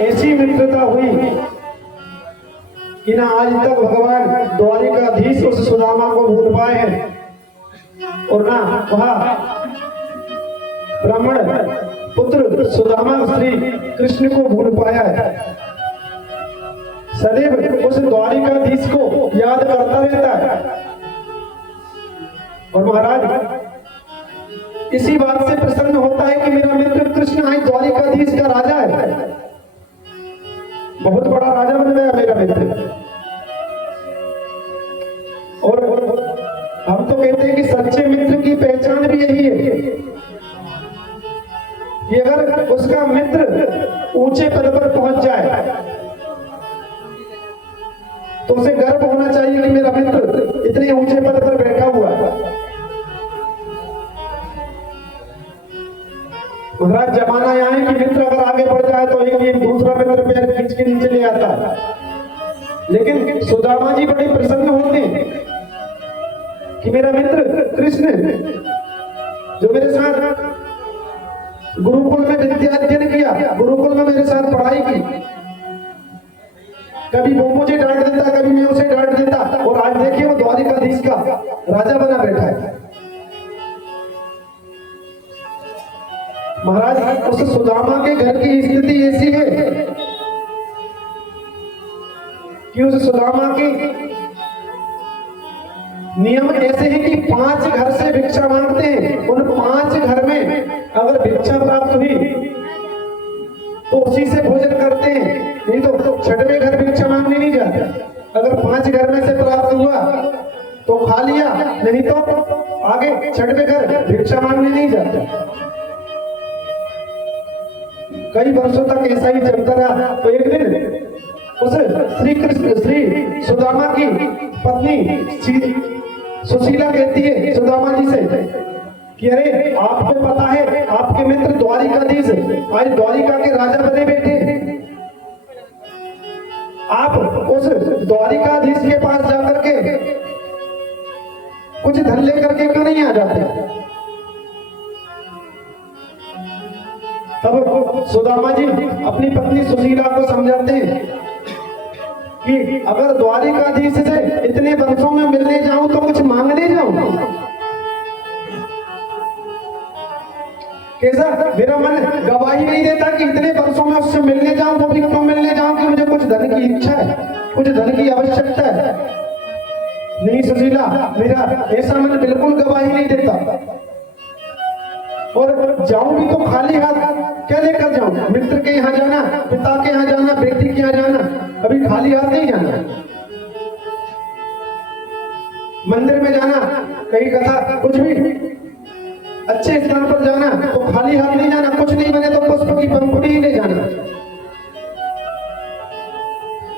ऐसी मित्रता हुई कि ना आज तक भगवान द्वारिकाधीश उस सुदामा को भूल पाए हैं और ना वह ब्राह्मण पुत्र सुदामा श्री कृष्ण को भूल पाया है। सदैव उस द्वारिकाधीश को याद करता रहता है। और महाराज इसी बात से प्रसन्न होता है कि मेरा मित्र कृष्ण आज द्वारिकाधीश का राजा है, बहुत बड़ा राजा बन गया मेरा मित्र। और हम तो कहते हैं कि सच्चे मित्र की पहचान भी यही है कि अगर उसका मित्र ऊंचे पद पर पहुंच जाए तो उसे गर्व होना चाहिए कि मेरा मित्र इतने ऊंचे पद पर बैठा हुआ है। महाराज जमाना यह है कि मित्र अगर आगे बढ़ जाए तो एक दूसरा मित्र पैर खींच के नीचे ले आता है, लेकिन सुदामा जी बड़े प्रसन्न होते हैं कि मेरा मित्र कृष्ण जो मेरे साथ गुरुकुल में विद्या अध्ययन किया, गुरुकुल में मेरे साथ पढ़ाई की, कभी वो मुझे डांट देता, कभी मैं उसे डांट देता, और आज देखिए वो द्वारिकाधीश का राजा बना बैठा है। महाराज उस सुदामा के घर की स्थिति ऐसी है कि उस सुदामा के नियम ऐसे हैं कि 5 घर से भिक्षा मांगते हैं। उन 5 घर में अगर भिक्षा प्राप्त हुई तो उसी से भोजन करते हैं, नहीं तो 6वें घर भिक्षा मांगने नहीं जाते। अगर 5 घर में से प्राप्त हुआ तो खा लिया, नहीं तो आगे 6वें घर भिक्षा मांगने नहीं जाते। कई वर्षों तक ऐसा ही चलता रहा। तो एक दिन उस श्री सुदामा की पत्नी सुशीला कहती है सुदामा जी से कि अरे आपको पता है आपके मित्र द्वारिकाधीश आज द्वारिका के राजा बने बैठे हैं, आप उस द्वारिकाधीश के पास जाकर के कुछ धन लेकर के क्यों नहीं आ जाते। तब सुदामा जी अपनी पत्नी सुशीला को समझाते हैं कि अगर द्वारिकाधीश से इतने वर्षों में मिलने जाऊं तो कुछ मांगने जाऊं, कैसा मेरा मन गवाही नहीं देता कि इतने वर्षों में उससे मिलने जाऊं, वो भी क्यों मिलने जाऊं कि मुझे कुछ धन की इच्छा है, कुछ धन की आवश्यकता है। नहीं सुशीला, मेरा ऐसा मन बिल्कुल गवाही नहीं देता, और जाऊं भी तो खाली हाथ क्या लेकर जाऊं। मित्र के यहाँ जाना, पिता के यहाँ जाना, बेटी के यहाँ जाना, अभी खाली हाथ नहीं जाना। मंदिर में जाना, कहीं कथा कुछ भी अच्छे स्थान पर जाना तो खाली हाथ नहीं जाना, कुछ नहीं बने तो पुष्प की पंखुड़ी ही ले जाना।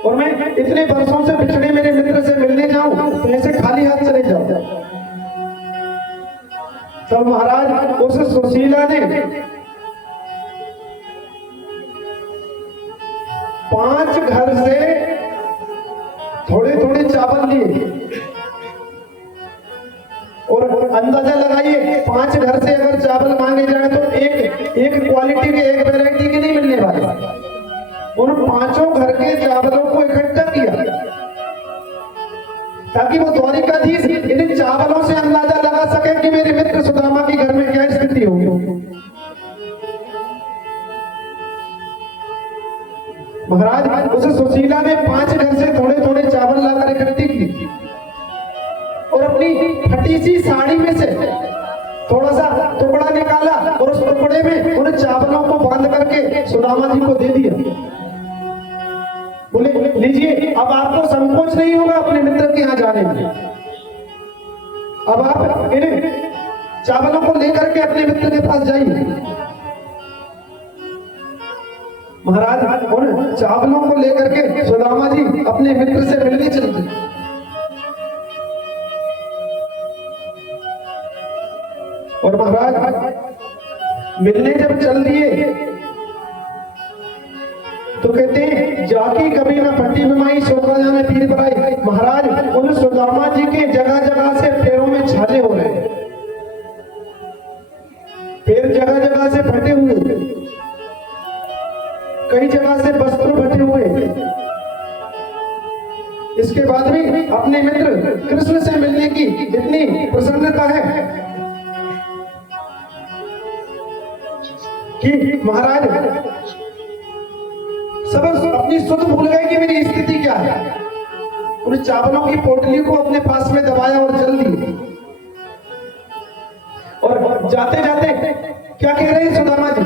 और मैं इतने वर्षों से बिछड़े मेरे मित्र से मिलने जाऊं तो ऐसे खाली हाथ चले जाऊं। तब महाराज उस सुशीला ने 5 घर से थोड़े थोड़े चावल लिए, और अंदाजा लगाइए 5 घर से अगर चावल मांगे जाए तो एक क्वालिटी के, एक वैरायटी के नहीं मिलने वाले। उन 5 घर के चावलों को इकट्ठा किया ताकि वो द्वारिकाधीश इन चावलों से अंदाजा लगा सके कि मेरे मित्र सुदामा के घर में क्या स्थिति होगी। महाराज उस सुशीला ने 5 घर से थोड़े थोड़े चावल लाकर इकट्ठी की और अपनी फटी सी साड़ी में से थोड़ा सा टुकड़ा निकाला और उस टुकड़े में उन चावलों को बांध करके सुदामा जी को दे दिया। बोले लीजिए, अब आपको संकोच नहीं होगा अपने मित्र के यहाँ जाने में। अब आप इन चावलों को लेकर के अपने मित्र के पास जाइए। महाराज उन चावलों को लेकर के सुदामा जी अपने मित्र से मिलने चले गए। और महाराज मिलने जब चल दिए तो कहते हैं जाकी कभी ना फटी बीमारी सोखा जाने पीर बनाई। महाराज उन सुदामा जी के जगह जगह से पैरों में छाले हो रहे, पैर जगह जगह से फटे हुए, कई जगह से वस्त्र बटे हुए, इसके बाद भी अपने मित्र कृष्ण से मिलने की इतनी प्रसन्नता है कि महाराज सब अपनी सुध भूल गए कि मेरी स्थिति क्या है। उन चावलों की पोटली को अपने पास में दबाया और जल दी, और जाते जाते क्या कह रहे हैं सुदामा जी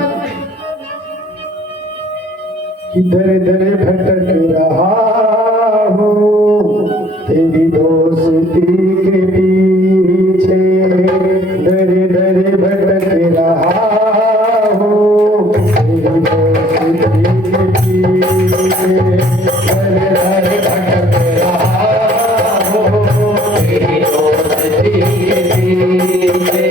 कि दर दर भटक रहा हूँ तेरी दोस्ती के पीछे, दर दर भटक रहा हूँ तेरी दोस्ती के पीछे, दर दर भटक रहा हूँ तेरी दोस्ती के पीछे।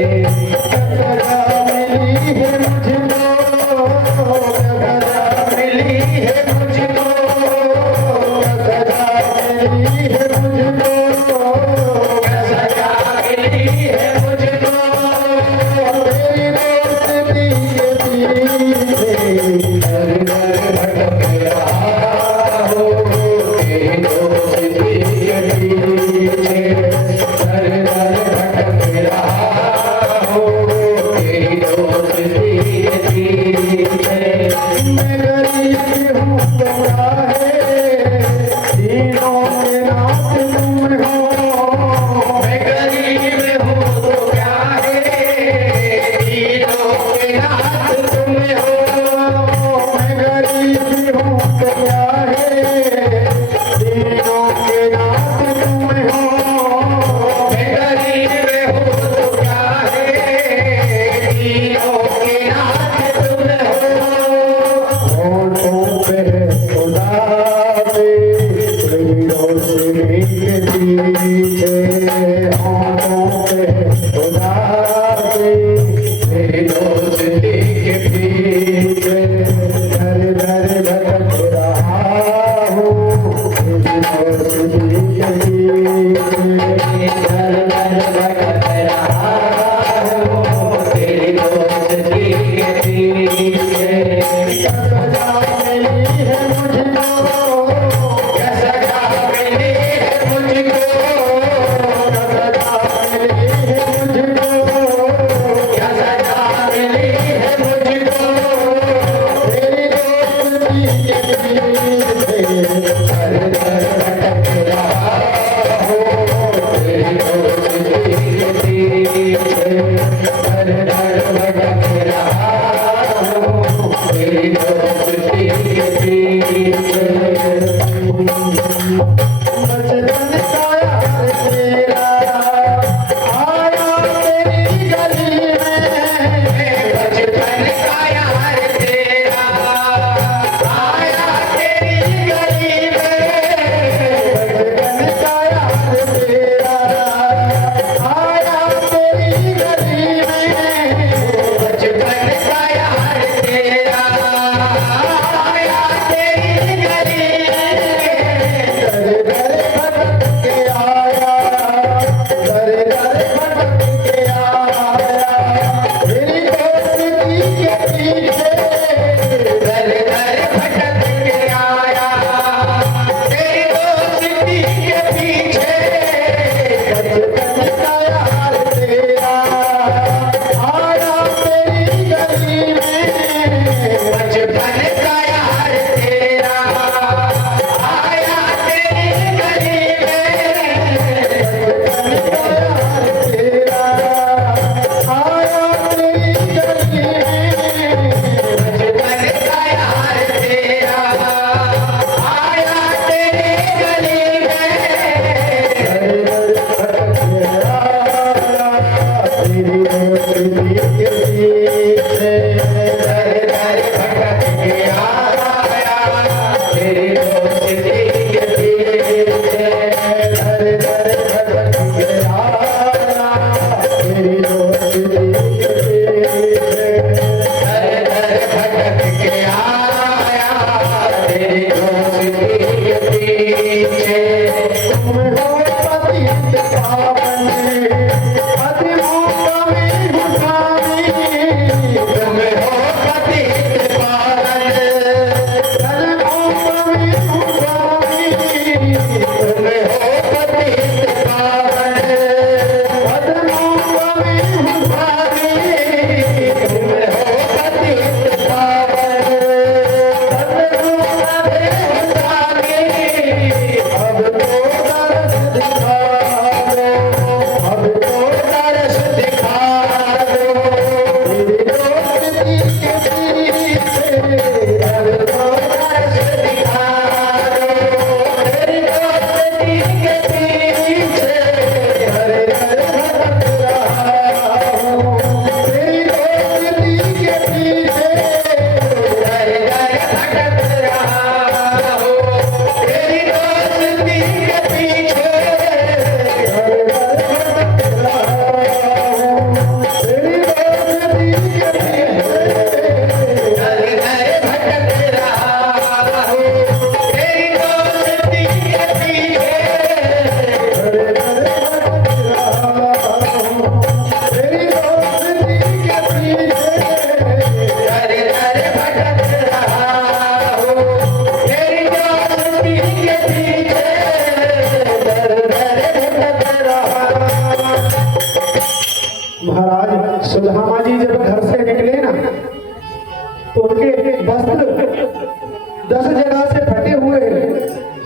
10 जगह से फटे हुए हैं।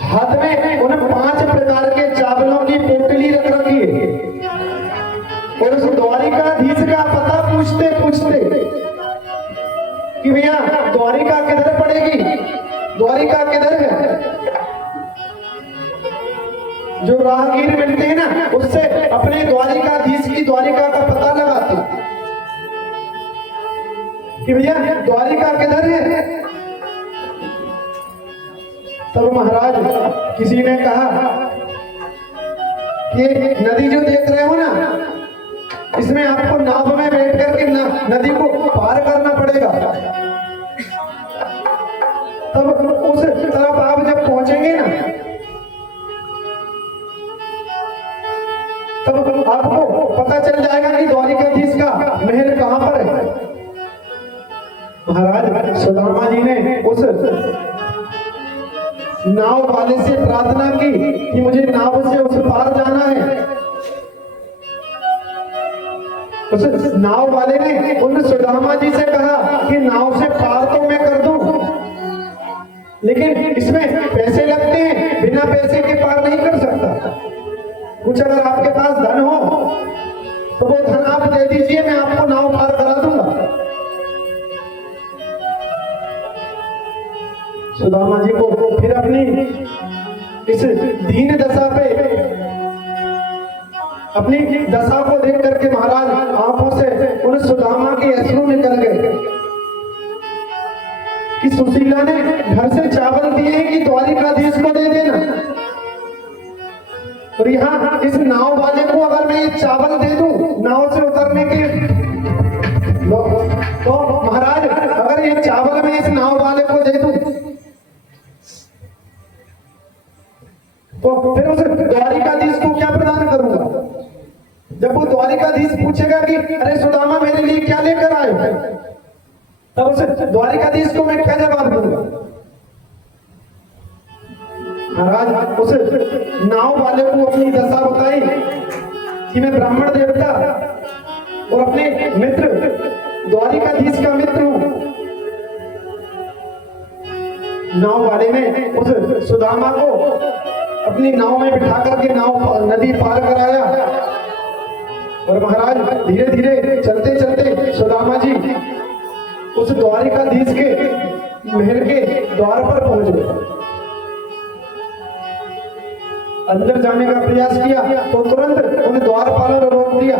हाथ में उन्हें 5 प्रकार के चावलों की पोटली रख रखी है और उस द्वारिकाधीश का पता पूछते पूछते कि भैया द्वारिका किधर पड़ेगी, द्वारिका किधर है। जो राहगीर मिलते हैं ना उससे अपने द्वारिकाधीश की द्वारिका का पता लगाते कि भैया द्वारिका किधर है। तब महाराज किसी ने कहा कि नदी जो देख रहे हो ना, इसमें आपको नाव में बैठ करके नदी को पार करना पड़ेगा। तब उस तरफ आप जब पहुंचेंगे ना, तब आपको पता चल जाएगा कि द्वारिकाधीश का महल कहां पर है। महाराज सुदामा जी ने उस नाव वाले से प्रार्थना की कि मुझे नाव से उस पार जाना है। उस नाव वाले ने उन सुदामा जी से कहा कि नाव से पार तो मैं कर दूं, लेकिन इसमें पैसे लगते हैं, बिना पैसे के पार नहीं कर सकता। कुछ अगर आपके पास धन हो तो वो धन आप दे दीजिए, मैं आपको नाव पार करा दूंगा। सुदामा जी को फिर अपनी इस दीन दशा पे, अपनी दशा को देख करके महाराज आंखों से उन सुदामा के अश्रु निकल गए कि सुशीला ने घर से चावल दिए कि द्वारिकाधीश को दे देना, और यहाँ इस नाव वाले को अगर मैं ये चावल दे दूं नाव से उतरने के, तो महाराज अगर ये चावल मैं इस नाव वाले को दे दूं तो फिर उस द्वारिकाधीश को क्या प्रदान करूंगा। जब वो द्वारिकाधीश पूछेगा कि अरे सुदामा मेरे लिए क्या लेकर आए, तब उस द्वारिकाधीश को मैं क्या जवाब दूंगा। महाराज उस नाव वाले को अपनी दशा बताई कि मैं ब्राह्मण देवता और अपने मित्र द्वारिकाधीश का मित्र हूं। नाव वाले ने उस सुदामा को अपनी नाव में बिठा करके नाव नदी पार कराया, और महाराज धीरे धीरे चलते चलते सुदामा जी उस द्वारिकाधीश के महल के द्वार पर पहुंच गए। अंदर जाने का प्रयास किया तो तुरंत उन्हें द्वारपालों ने रोक दिया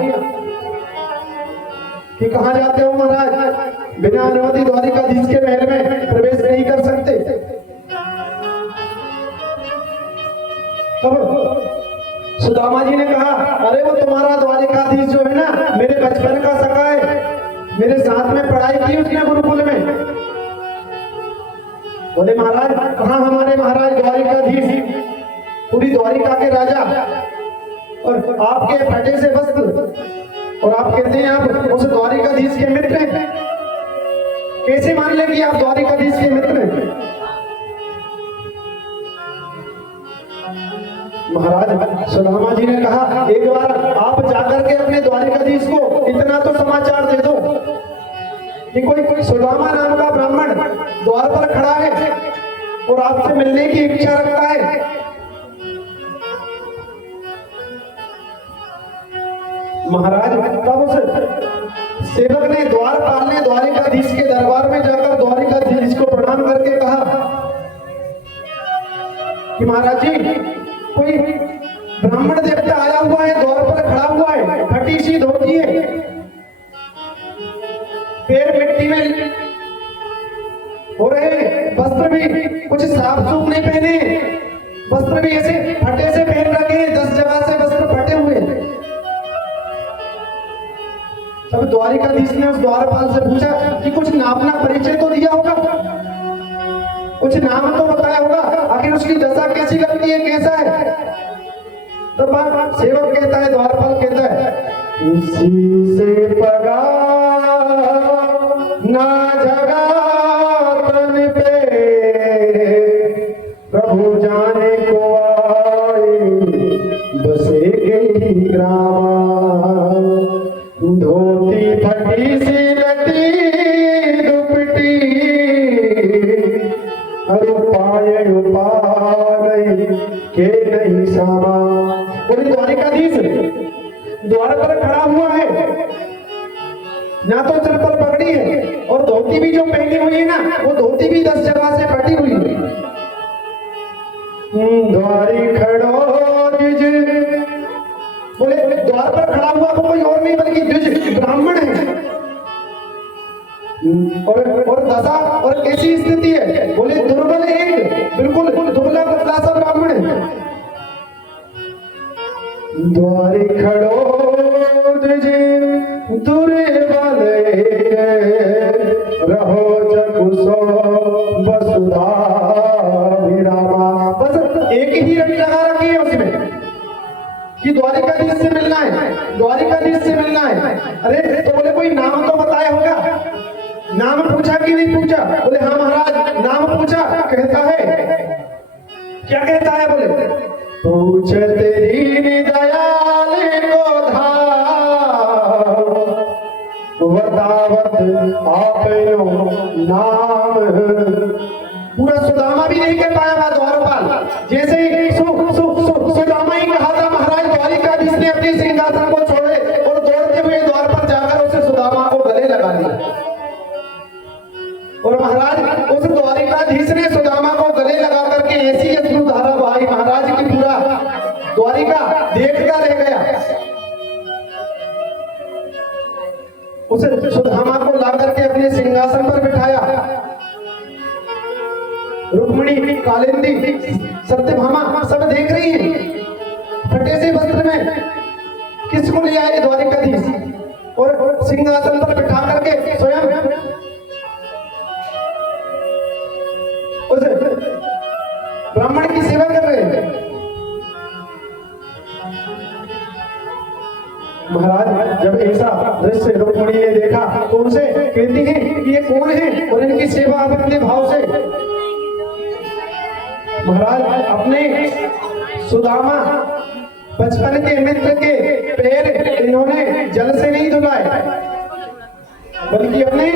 कि कहां जाते हो महाराज, बिना अनुमति द्वारिकाधीश के महल में प्रवेश नहीं कर सकते। तब सुदामा जी ने कहा अरे वो तुम्हारा द्वारिकाधीश जो है ना मेरे बचपन का सखा है, मेरे साथ में पढ़ाई की उसने गुरुकुल में। बोले महाराज कहां हमारे महाराज द्वारिकाधीश, पूरी द्वारिका के राजा, और आपके फटे से वस्त्र, और आप कहते हैं आप उस द्वारिकाधीश के मित्र हैं। कैसे मान ले कि आप द्वारिकाधीश के मित्र हैं। महाराज सुदामा जी ने कहा एक बार आप जाकर के अपने द्वारिकाधीश को इतना तो समाचार दे दो कि कोई सुदामा नाम का ब्राह्मण द्वार पर खड़ा है और आपसे मिलने की इच्छा रखता है। महाराज तब उस सेवक ने द्वारपाल ने द्वारिकाधीश के दरबार में जाकर द्वारिकाधीश को प्रणाम करके कहा कि महाराज जी कोई ब्राह्मण देवता आया हुआ है, द्वार पर खड़ा हुआ है, फटी सी धोती है, पैर मिट्टी में हो रहे, वस्त्र भी कुछ साफ सूफ नहीं पहने, वस्त्र भी ऐसे फटे से पहन रखे हैं, 10 जगह से वस्त्र फटे हुए। तब द्वारिकाधीश ने उस द्वारपाल से पूछा कि कुछ अपना परिचय तो दिया होगा, कुछ नाम तो बताया होगा, आखिर उसकी दशा कैसी लगती है, कैसा है। तब सेवक कहता है, द्वारपाल कहता है उसी से पगा ना जगा तन पे प्रभु जाने को आए बसे गई ग्रामा, धोती फटी सी लटी दुपटी उपाय उपाय के नहीं सामा। बोले द्वारिकाधीश द्वार पर खड़ा हुआ है, ना तो सिर पर पगड़ी है और धोती भी जो पहनी हुई है ना, वो धोती भी 10 जगह से फटी हुई है। द्वारी खड़ो द्विज, बोले द्वार पर खड़ा हुआ वो कोई और नहीं बल्कि द्विज ब्राह्मण है। और दशा और कैसी स्थिति है, बोले दुर्बल एक, बिल्कुल दुबला पतला सा ब्राह्मण है। द्वारी खड़ो द्विज दुर्बल रहो जगुसो वसुधा विरामा। बस एक ही रट लगा रखी है उसमें कि द्वारिकाधीश से मिलना है, द्वारिकाधीश से मिलना है। अरे तो बोले कोई नाम तो बताया होगा, नाम पूछा कि नहीं पूछा? बोले हाँ महाराज नाम पूछा। कहता है क्या कहता है? बोले पूछ तेरी दयाल को धाम बतावत आपनो नाम। पूरा सुदामा भी नहीं कह पाया द्वारपाल, जैसे ही सुदामा ही कहा था महाराज द्वारिकाधीश ने अपने सिंहासन को छोड़े और दौड़ते हुए द्वार पर जाकर उसे सुदामा को गले लगा लिया। और महाराज उस द्वारिकाधीश ने सुदामा को गले लगा करके ऐसी अश्रुधारा बहाई महाराज की पूरा द्वारिका देखता रह गया। उसे सुदामा को ला करके अपने सिंहासन पर बिठाया। रुक्मिणी, कालिंदी, सत्यभामा सब देख रही हैं। फटे से वस्त्र में किसको ले आए? द्वारिकाधीश। और सिंहासन पर बिठा करके स्वयं उस ब्राह्मण की सेवा कर रहे हैं। महाराज जब ऐसा दृश्य रुक्मिणी ने देखा तो उनसे कहती है कि ये कौन है और इनकी सेवा आप अपने भाव से। महाराज अपने सुदामा बचपन के मित्र के पैर इन्होंने जल से नहीं धुलाए, बल्कि अपने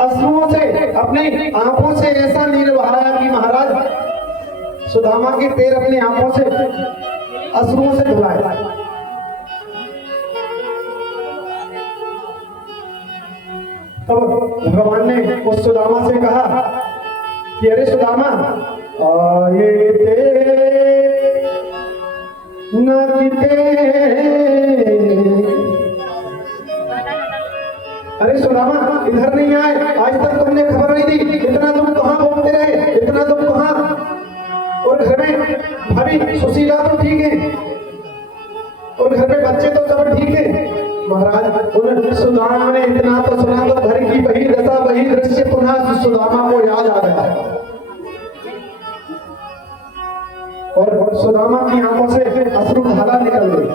अश्रुओं से, अपनी आंखों से ऐसा नीर बहाया कि महाराज सुदामा के पैर अपनी आंखों से अश्रुओं से धुलाए। तब भगवान ने उस सुदामा से कहा कि अरे सुदामा आए थे न किते, अरे सुदामा इधर नहीं आए, आज तक तुमने खबर नहीं दी। इतना तुम कहाँ घूमते रहे, इतना तुम कहाँ? और घर में भाभी सुशीला तो ठीक है और घर में बच्चे तो सब ठीक है। महाराज उन सुदामा ने इतना तो सुना तो घर की वही दशा, वही दृश्य पुनः सुदामा को याद आ गया और सुदामा की आंखों से अश्रुधारा निकल गई।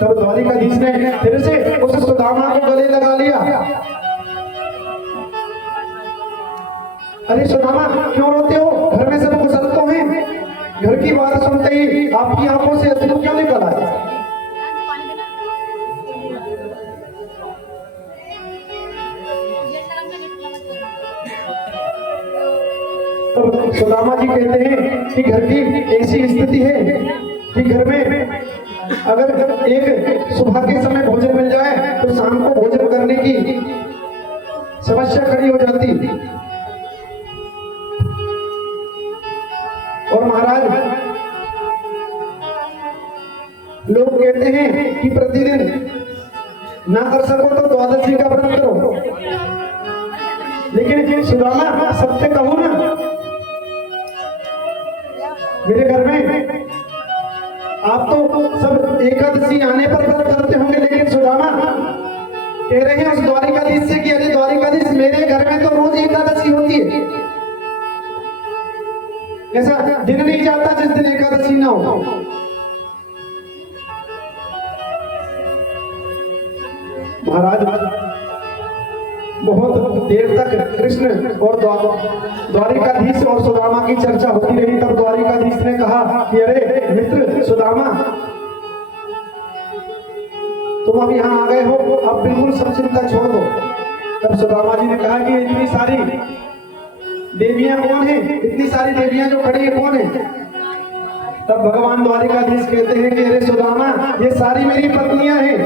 तब द्वारिकाधीश ने फिर से उस सुदामा को गले लगा लिया। अरे सुदामा क्यों रोते हो? घर में सब कुशल तो हैं? घर की बात सुनते ही आपकी आंखों से अश्रु क्यों निकल आए? तो सुदामा जी कहते हैं कि घर की ऐसी स्थिति है कि घर में अगर एक सुबह के समय भोजन मिल जाए तो शाम को भोजन करने की समस्या खड़ी हो जाती। और महाराज लोग कहते हैं कि प्रतिदिन ना कर सको तो द्वादशी का व्रत करो, लेकिन सुदामा सत्य कहूं ना, मेरे घर में आप तो सब एकादशी आने पर व्रत करते होंगे, लेकिन सुदामा कह रहे हैं उस द्वारिकाधीश से कि अरे द्वारिकाधीश मेरे घर में तो रोज एकादशी होती है, ऐसा दिन नहीं जाता जिस दिन एकादशी ना हो। महाराज बहुत देर तक कृष्ण और द्वारिकाधीश और सुदामा की चर्चा होती रही। तब द्वारिकाधीश ने कहा कि अरे मित्र सुदामा, तुम अब यहाँ आ गए हो, अब बिल्कुल सब चिंता छोड़ दो। तब सुदामा जी ने कहा कि इतनी सारी देवियां कौन है, इतनी सारी देवियां जो खड़ी है कौन है? तब भगवान द्वारिकाधीश कहते हैं कि अरे सुदामा, ये सारी मेरी पत्नियां हैं।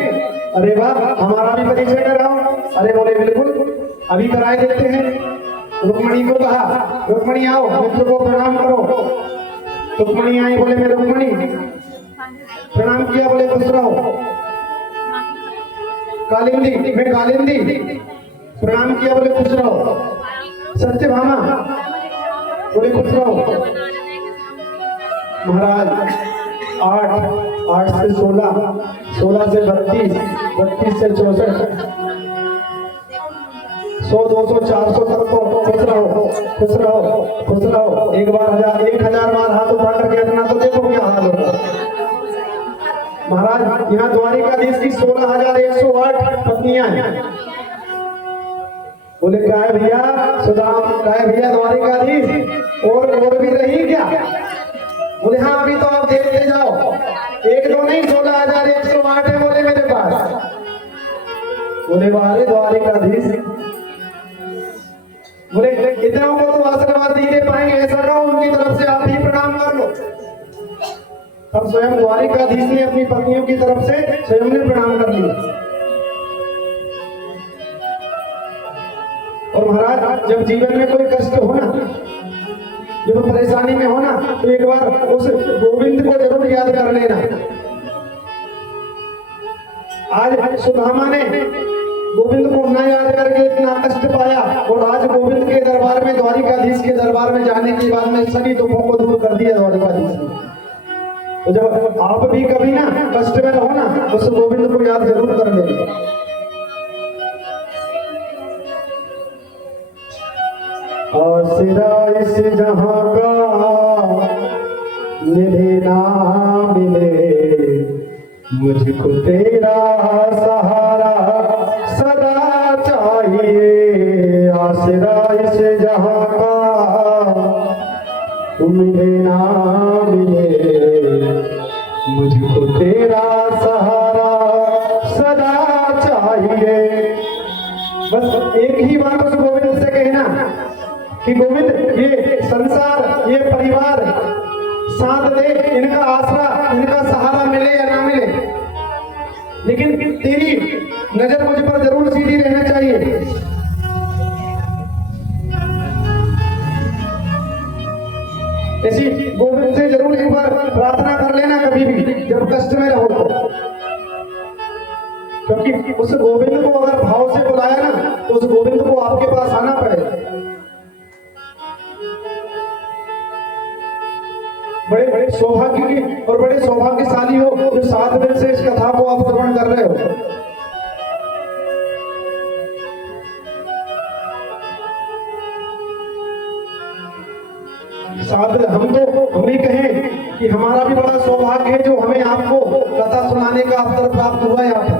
अरे वाह, हमारा भी परिचय कराओ। अरे बोले बिल्कुल, अभी कराए देते हैं। रुक्मणी को कहा, रुक्मणी आओ, मित्र को प्रणाम करो। रुक्मणी आई, बोले मैं रुक्मणी। प्रणाम किया, बोले खुश रहो। कालिंदी, मैं कालिंदी। प्रणाम किया, बोले खुश रहो। सत्यभामा, बोले खुश रहो। महाराज 8 से 16, 16 से 32, 32 से 64, 100, 200, 400 तक को खुश रहो, खुश रहो, खुश रहो। एक बार 1000 बार हाथ उठा करके अपना तो देखो क्या हाल होगा। महाराज यहाँ द्वारिकाधीश की 16,108 पत्नियां हैं। बोले क्या है भैया सुदाम, क्या है भैया द्वारिकाधीश, और भी रही क्या? बोले हाँ, अभी तो आप देखते जाओ, एक दो नहीं 16,108 है बोले मेरे पास। बोले बारे द्वारिकाधीश, बोले इतना को तो आशीर्वाद नहीं दे पाएंगे, ऐसा कहो उनकी तरफ से आप ही प्रणाम कर लो। तब स्वयं द्वारिकाधीश ने अपनी पत्नियों की तरफ से स्वयं ने प्रणाम कर लिया। और महाराज जब जीवन में कोई कष्ट हो ना, जब परेशानी में हो ना, तो एक बार उस गोविंद को जरूर याद कर लेना। आज सुदामा ने गोविंद को न याद करके इतना कष्ट पाया, और आज गोविंद के दरबार में, द्वारिकाधीश के दरबार में जाने के बाद में सभी दुखों को दूर कर दिया द्वारिकाधीश ने। तो जब आप भी कभी ना कष्ट में रहो ना, उस गोविंद को याद जरूर कर लेना। आसरा इस जहां का मिले ना मिले, मुझको तेरा सहारा सदा चाहिए। आसरा इस जहां का मिले ना मिले, मुझको तेरा सहारा सदा चाहिए। बस एक ही बात उस गोविंद से कहना कि गोविंद, ये संसार, ये परिवार साथ दे, इनका आसरा, इनका सहारा मिले या ना मिले, लेकिन तेरी नजर मुझ पर जरूर सीधी रहना चाहिए। ऐसी गोविंद से जरूर एक बार प्रार्थना कर लेना कभी भी जब कष्ट में रहो तो, क्योंकि उस गोविंद को अगर भाव से बुलाया ना, तो उस गोविंद को आपके पास आना पड़ेगा। बड़े बड़े सौभाग्य की और बड़े सौभाग्यशाली हो जो 7 दिन से इस कथा को आप श्रवण कर रहे हो। हम भी कहें कि हमारा भी बड़ा सौभाग्य है जो हमें आपको कथा सुनाने का अवसर प्राप्त हुआ है। यहाँ पर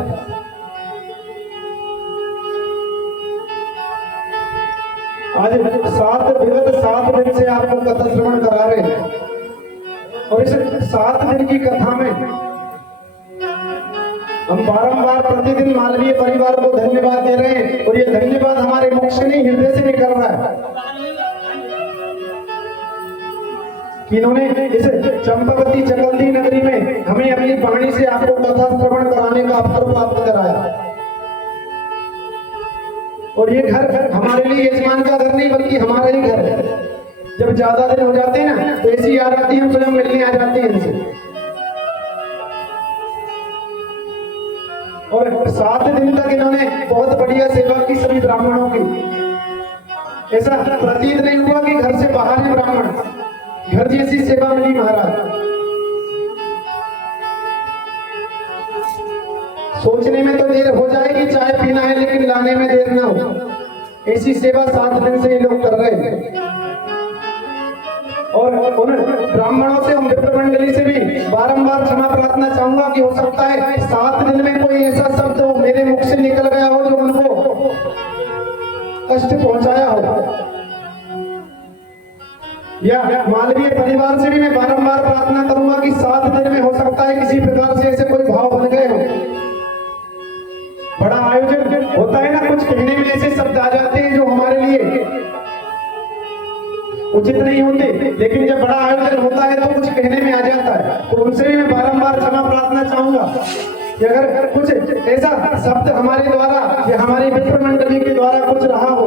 आज विगत 7 दिन से आपको कथा श्रवण करा रहे हैं, और इस 7 दिन की कथा में हम बारंबार प्रतिदिन मालवीय परिवार को धन्यवाद दे रहे हैं, और ये धन्यवाद हमारे मुख से नहीं, हृदय से निकल रहा है कि इन्होंने इस चंपावती चकलदी नगरी में हमें अपनी वाणी से आपको कथा श्रवण कराने का अवसर प्राप्त कराया। और ये घर हमारे लिए यजमान का घर नहीं, बल्कि हमारा ही घर है। जब ज्यादा दिन हो जाते हैं ना, तो ऐसी याद आती है, हम स्वयं मिलने आ जाते हैं इनसे। और 7 दिन तक इन्होंने बहुत बढ़िया सेवा की सभी ब्राह्मणों की। ऐसा प्रतीत नहीं हुआ कि घर से बाहर है ब्राह्मण, घर जैसी सेवा मिली महाराज। सोचने में तो देर हो जाएगी, चाय पीना है, लेकिन लाने में देर ना हो। ऐसी सेवा 7 दिन से ये लोग कर रहे हैं। और उन ब्राह्मणों से, हम विप्र मंडली से भी बारंबार क्षमा प्रार्थना चाहूंगा कि हो सकता है 7 दिन में कोई ऐसा शब्द हो मेरे मुख से निकल गया हो जो उनको कष्ट पहुंचाया हो, या मालवीय परिवार से भी मैं बारंबार प्रार्थना करूंगा कि 7 दिन में हो सकता है किसी प्रकार से ऐसे कोई भाव बन गए हो। बड़ा आयोजन होता है ना, कुछ कहने में ऐसे शब्द आ जाते हैं जो हमारे लिए उचित नहीं होते, लेकिन जब बड़ा आयोजन होता है तो कुछ कहने में आ जाता है। तो उनसे भी मैं बारंबार क्षमा प्रार्थना चाहूंगा कि अगर कुछ ऐसा शब्द हमारे द्वारा या हमारी मित्र मंडली के द्वारा कुछ रहा हो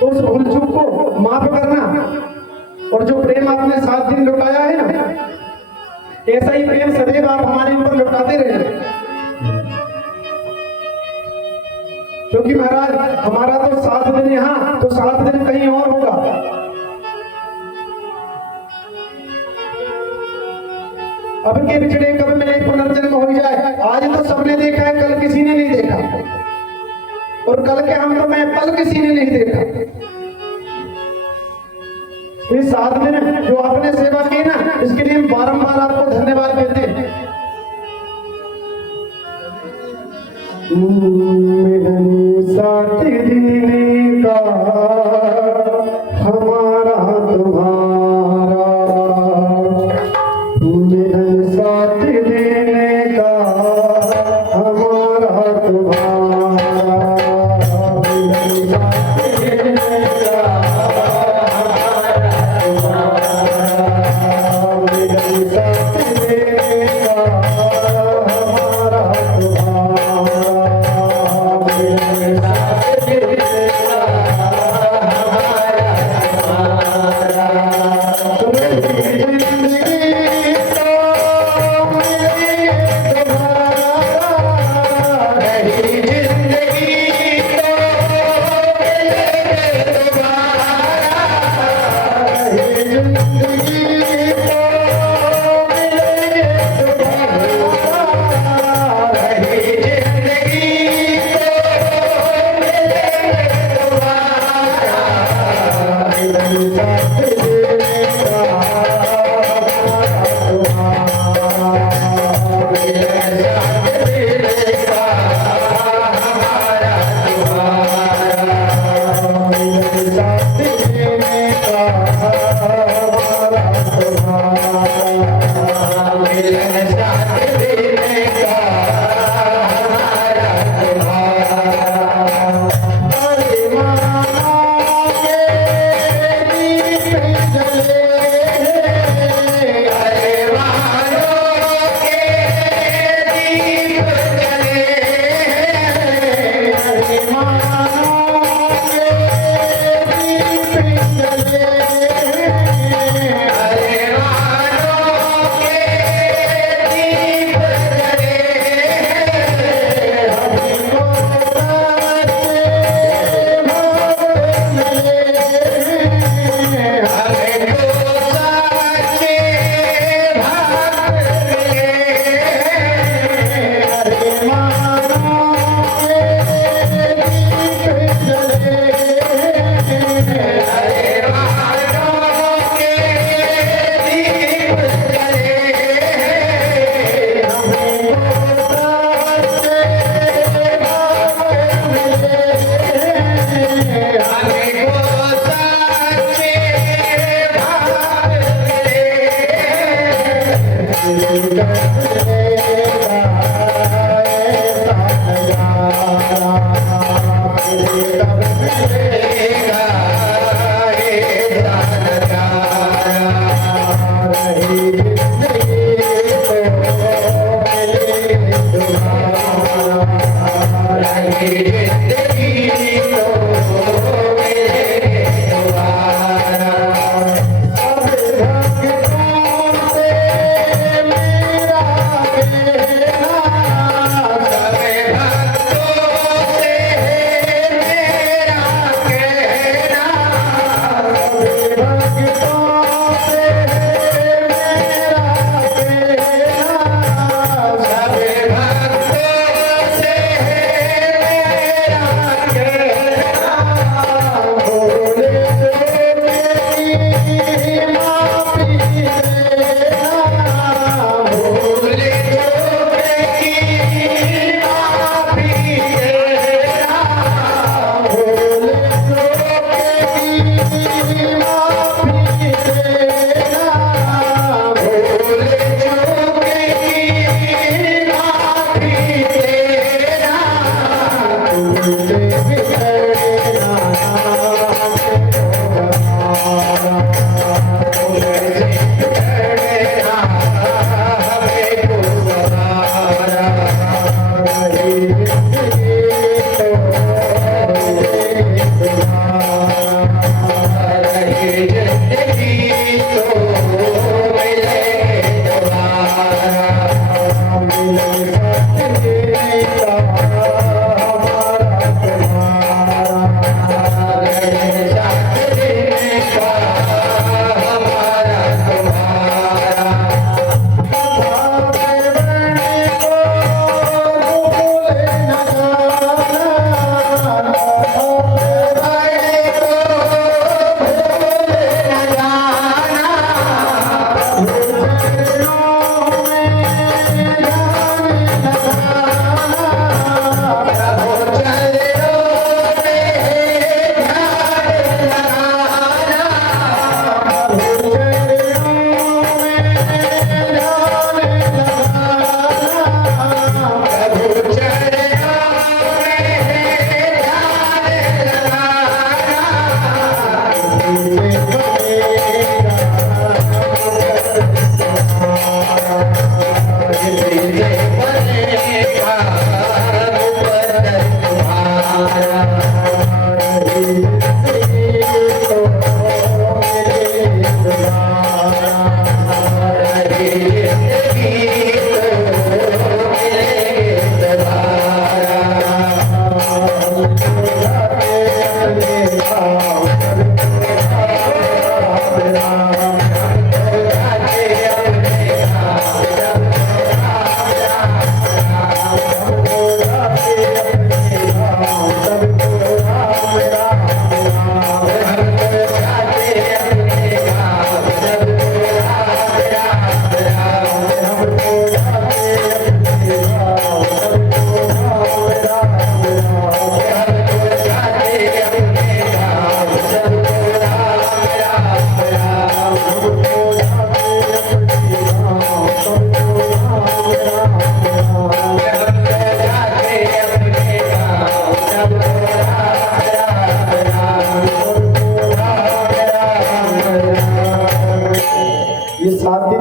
तो उस भूल चूक को माफ करना, और जो प्रेम आपने 7 दिन लुटाया है ना, ऐसा ही प्रेम सदैव आप हमारे ऊपर लुटाते रहे, क्योंकि महाराज हमारा तो 7 दिन यहाँ तो 7 दिन कहीं और होगा। अब के बिछड़े कब मिले पुनर्जन्म हो जाए। आज तो सबने देखा है, कल किसी ने नहीं देखा, और कल के हम तो मैं पल किसी ने नहीं देखा। ये 7 दिन जो आपने सेवा की ना, इसके लिए हम बारंबार आपको धन्यवाद देते हैं। साथी देने का हमारा तुम्हारा, साथ देने का हमारा तुम्हारा, साथ देने का हरे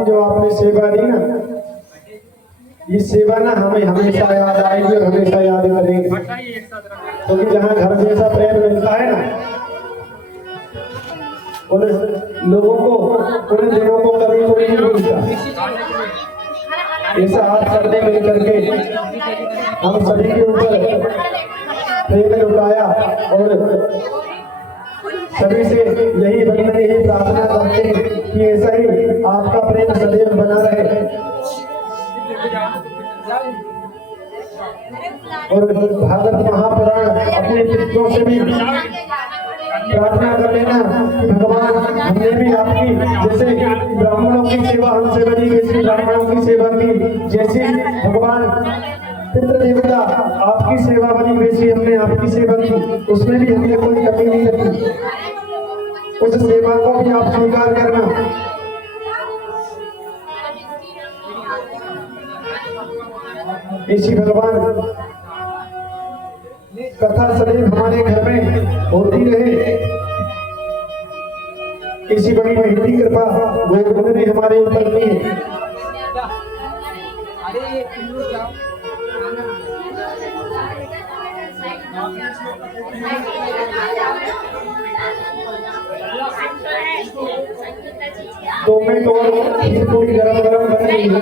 जो आपने सेवा दी ना, ये सेवा ना हमें हमेशा याद आएगी और हमेशा याद करेंगे, क्योंकि तो जहाँ घर जैसा प्रेम मिलता है ना, उन लोगों को, उन दिनों को कभी कोई नहीं मिलता। ऐसा आप सबने मिल करके हम सभी के ऊपर प्रेम लुटाया और सभी से यही बंधन, यही प्रार्थना करते हैं कि ऐसा ही आपका प्रेम सदैव बना रहे। और भागवत महापुराण अपने पितरों से भी प्रार्थना कर लेना कि भगवान हमने भी आपकी जैसे ब्राह्मणों की सेवा हमसे बनी, वैसी ब्राह्मणों की सेवा की, जैसी भगवान पितृ देवता आपकी सेवा बनी, वैसी हमने आपकी सेवा की, उसमें भी हमने कोई कमी नहीं रखी। उस सेवा को भी आप स्वीकार करना। इसी भगवान कथा सदैव हमारे घर में होती रहे, इसी बड़ी महती कृपा गोविंद ने हमारे ऊपर की है। तो मैं तो खीर पूरी गरम गरम बन रही है।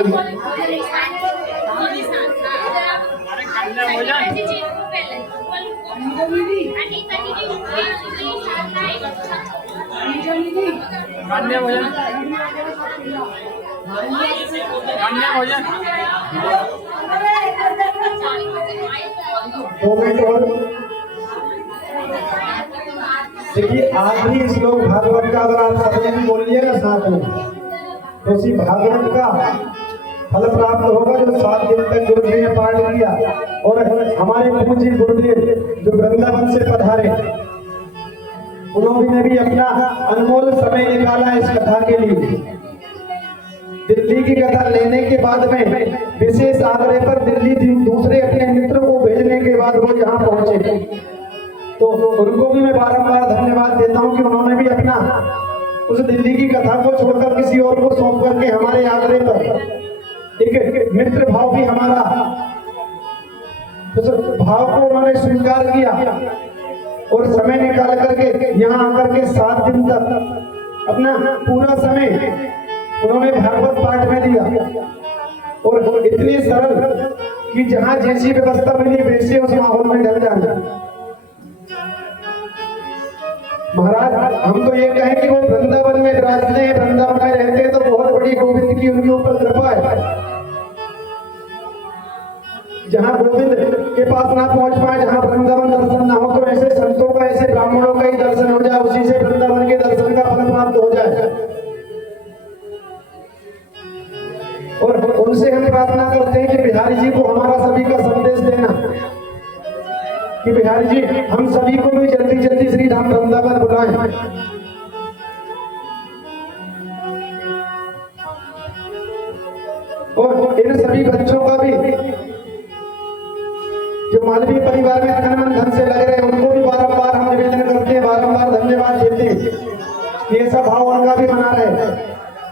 देखिए आखिरी श्लोक भागवत का अगर आप सबने भी बोलिए ना साथ में, तो उसी भागवत का फल प्राप्त होगा जो 7 दिन तक गुरुजी ने पाठ किया। और हमारे पूज्य गुरुदेव जो वृंदावन से पधारे, उन्होंने भी अपना अनमोल समय निकाला इस कथा के लिए। दिल्ली की कथा लेने के बाद में विशेष आग्रह पर दिल्ली दूसरे अपने मित्र को भेजने के बाद वो यहाँ पहुंचे, तो उनको भी मैं बारंबार धन्यवाद देता हूँ कि उन्होंने भी अपना उस दिल्ली की कथा को छोड़कर किसी और को सौंप करके हमारे आग्रह पर एक मित्र भाव भी हमारा, उस भाव को उन्होंने स्वीकार किया और समय निकाल करके यहाँ आकर के 7 दिन तक अपना पूरा समय उन्होंने भागवत पाठ में दिया। और इतने सरल कि जहाँ जैसी व्यवस्था मिली वैसे उस माहौल में ढल जाना। महाराज हम तो ये कहें कि वो वृंदावन में विराजते हैं, वृंदावन में रहते हैं, तो बहुत बड़ी गोविंद की उनके ऊपर कृपा है। जहाँ गोविंद के पास ना पहुंच पाए, जहाँ वृंदावन दर्शन ना हो, तो ऐसे संतों का, ऐसे ब्राह्मणों का ही दर्शन हो जाए, उसी से वृंदावन के दर्शन का फल प्राप्त हो जाए। और उनसे हम प्रार्थना करते हैं कि बिहारी जी को हमारा सभी का संदेश देना कि बिहारी जी हम सभी को भी जल्दी जल्दी श्री धाम वृंदावन बुलाएं। और इन सभी बच्चों का भी जो मालवीय परिवार में तन मन धन से लग रहे हैं, उनको भी बारंबार हम निवेदन करते हैं, बारंबार धन्यवाद देते हैं कि ऐसा भाव उनका भी बना रहे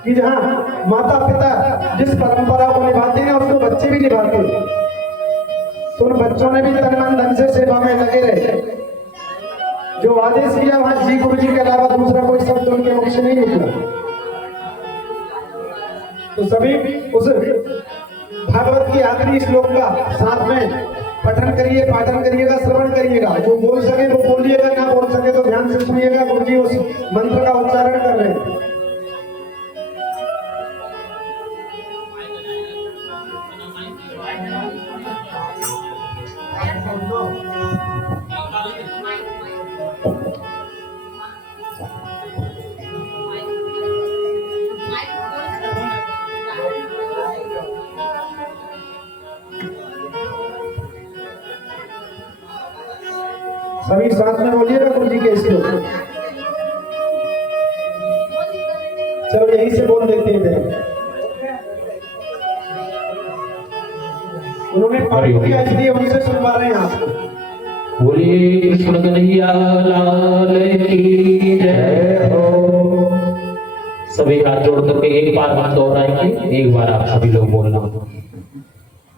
कि जहाँ माता पिता जिस परंपरा को निभाते हैं उसको बच्चे भी निभाते हैं, तो उन बच्चों ने भी तन मन धन से सेवा में लगे रहे। जो आदेश किया वहां जी गुरु जी के अलावा दूसरा कोई शब्द उनके मुख से नहीं निकला। तो सभी उस भागवत की आखिरी श्लोक का साथ में पठन करिए, पाठन करिएगा, श्रवण करिएगा। जो बोल सके वो बोलिएगा, ना बोल सके तो ध्यान से सुनिएगा। गुरु जी उस मंत्र का उच्चारण कर रहे हैं। सभी साथ में बोलिएगा गुरु जी के श्लोक। चलो यहीं से बोल देते हैं। उन्होंने पाठ किया इसलिए उनसे सुनवा रहे हैं आपको। बोलिए कृष्ण कन्हैया लाल की जय हो। सभी हाथ जोड़ करके एक बार हम दोहराएंगे, एक बार आप सभी लोग बोलना।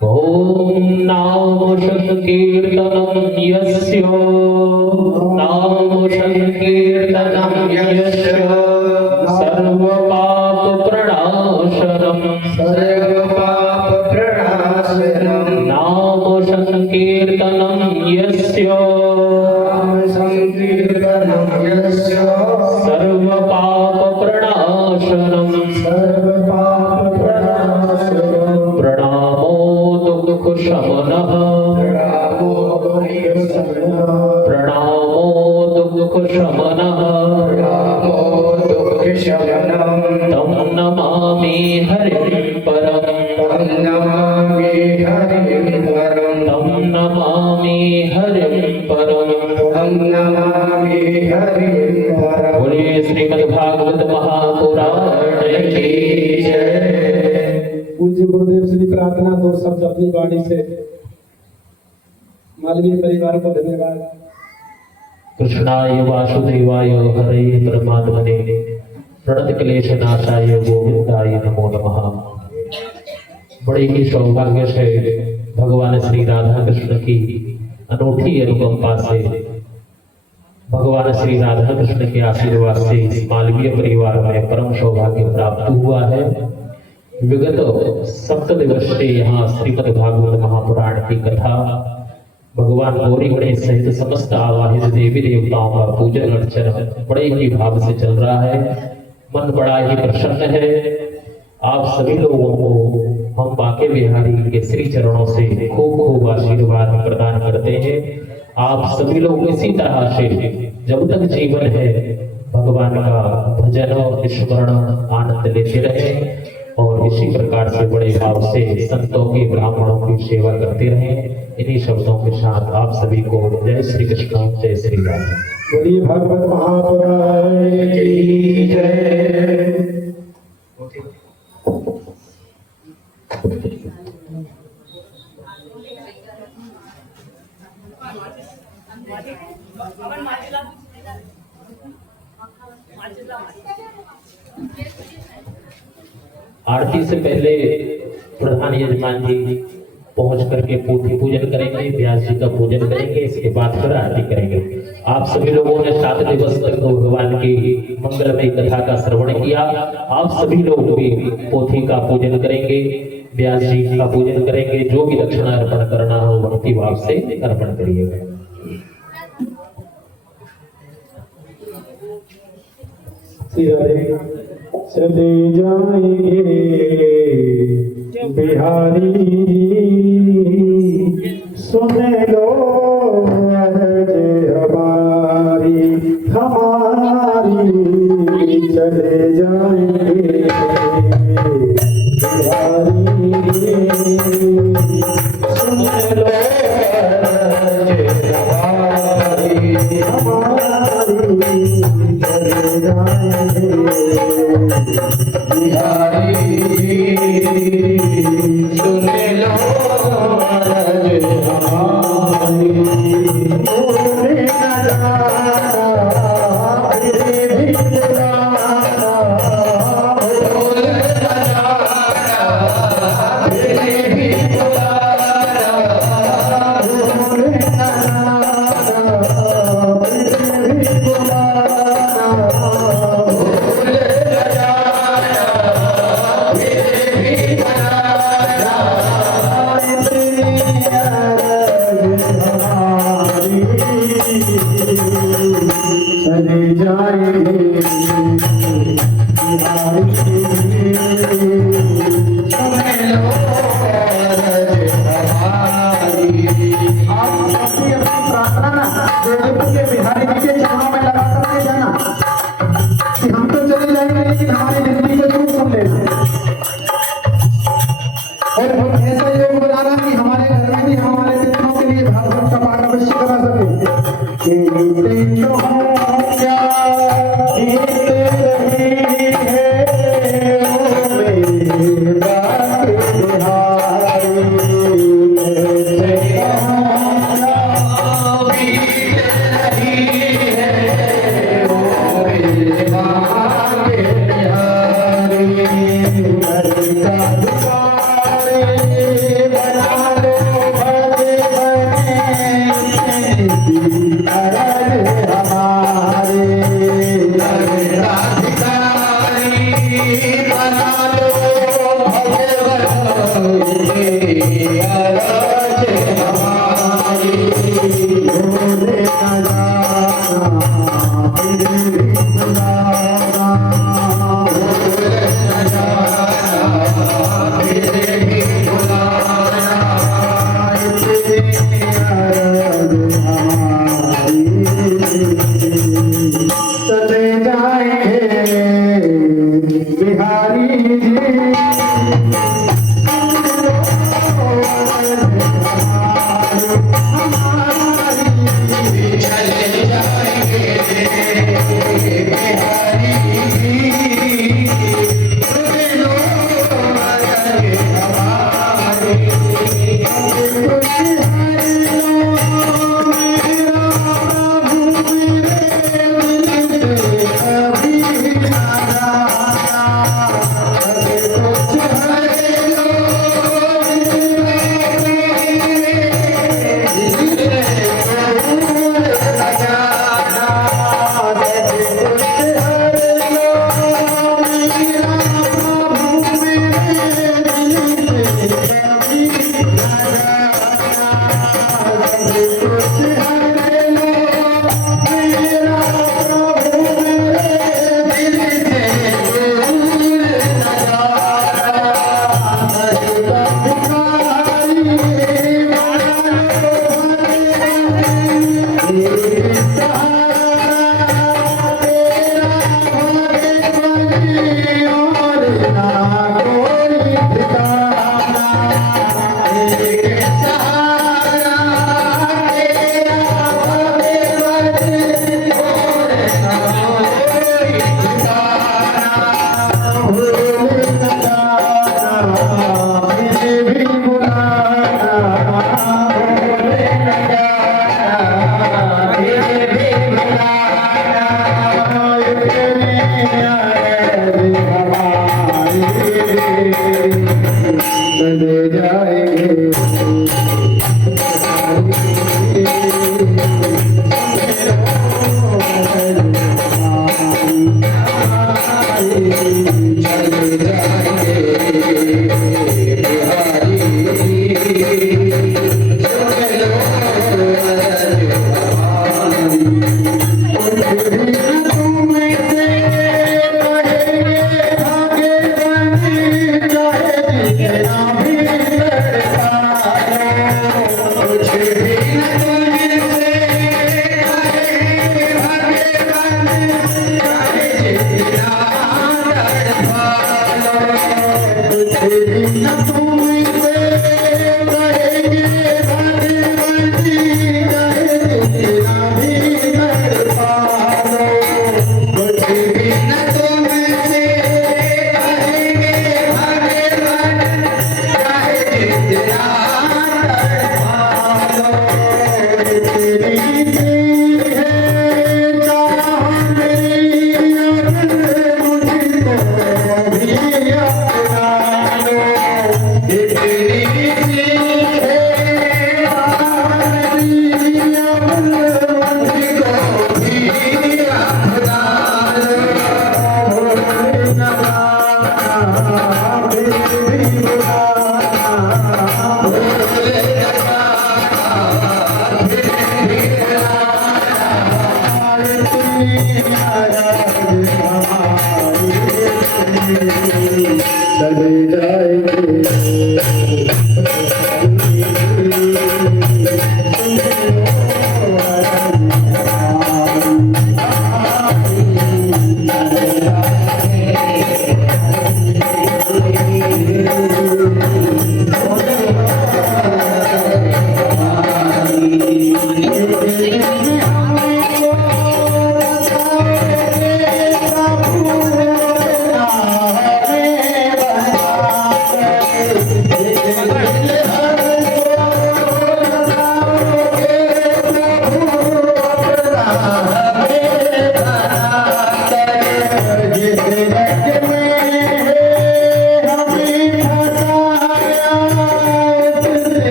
ओम नाम संकीर्तनम यस्य, नाम संकीर्तनम यस्य, सर्व पाप प्रणाशनम, सर्व पाप प्रणाशनम। नाम संकीर्तनम यस्य, नाम संकीर्तनम यस्य, सर्व पाप प्रणाशनम, सर्व पाप प्रणाशनम। प्रणामो दुख शमनः, प्रणामो दुख शमनः, प्रणामो दुख शमनः, प्रणामो दुख शमनम। तं नमामि हरिं परम्, तं नमामि हरिं परम्, तं नमामि हरिं परम्। तं नमामि हरिं परम्। बोलिए श्रीमद्भागवत महापुराण की जय। पूज्य गुरुदेव श्री प्रार्थना दो शब्द अपनी वाणी से। मालवीय परिवार को धन्यवाद। कृष्णाय वासुदेवाय हरे परमात्मने प्रणत क्लेश नाशाय गोविंदाय नमो नमः। बड़े ही सौभाग्य से भगवान श्री राधा कृष्ण की अनूठी अनुकंपा से, भगवान श्री राधा कृष्ण के आशीर्वाद से इस मालवीय परिवार में परम सौभाग्य प्राप्त हुआ है। विगत 7 दिवस से यहाँ श्रीमद् भागवत महापुराण की कथा भगवान गौरी गणेश सहित समस्त आवाहित देवी देवताओं का पूजन अर्चन बड़े ही भाव से चल रहा है। मन बड़ा ही प्रसन्न है। आप सभी लोगों को हम बांके बिहारी के श्री चरणों से खूब खूब आशीर्वाद प्रदान करते हैं। आप सभी लोग इसी तरह से जब तक जीवन है भगवान का भजन स्मरण आनंद लेते रहे और इसी प्रकार से बड़े भाव से संतों की ब्राह्मणों की सेवा करते रहे। इन्हीं शब्दों के साथ आप सभी को जय श्री कृष्ण, जय श्री राधे। बोलिए भागवत महापुराण की जय। आरती से पहले प्रधान यजमान जी पहुंच करके पोथी पूजन करेंगे, व्यास जी का पूजन करेंगे, इसके बाद फिर आरती करेंगे। आप सभी लोगों ने 7 दिवस तक भगवान की मंगलमय कथा का श्रवण किया। आप सभी लोग भी पोथी का पूजन करेंगे, व्यास जी का पूजन करेंगे। जो भी दक्षिणा अर्पण करना हो भक्ति भाव से अर्पण करिएगा। श्री राधे। चले जाएंगे बिहारी सुन लो अर्ज हमारी हमारी। चले जाएंगे बिहारी सुन लो अर्ज हमारी हमारी। चले जाएंगे बिहारी सुन लो अर्ज हमारी। भूल न जाना फिर भी बुलाना, भूल न जाना फिर भी बुलाना, भूल न जाना फिर भी बुलाना, भूल न जाना फिर भी बुलाना। चले जाएंगे बिहारी जी के चरणों में लगा करके जाना कि हम तो चले जाएंगे लेकिन हमारी जिंदगी को तुम सुन लेना। और ऐसा योग बनाना कि हमारे घर में भी हमारे मित्रों के लिए भागवत का पाठ अवश्य करा सके। क्या बीत रही है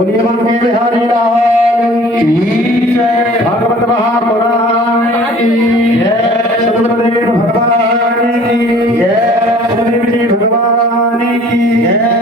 बोलिए मंगे बिहारी लाल की जय। भागवत महापुराण की जय। सदगुरुदेव भगवान की जय। सदगुरुदेव जी भगवान की जय।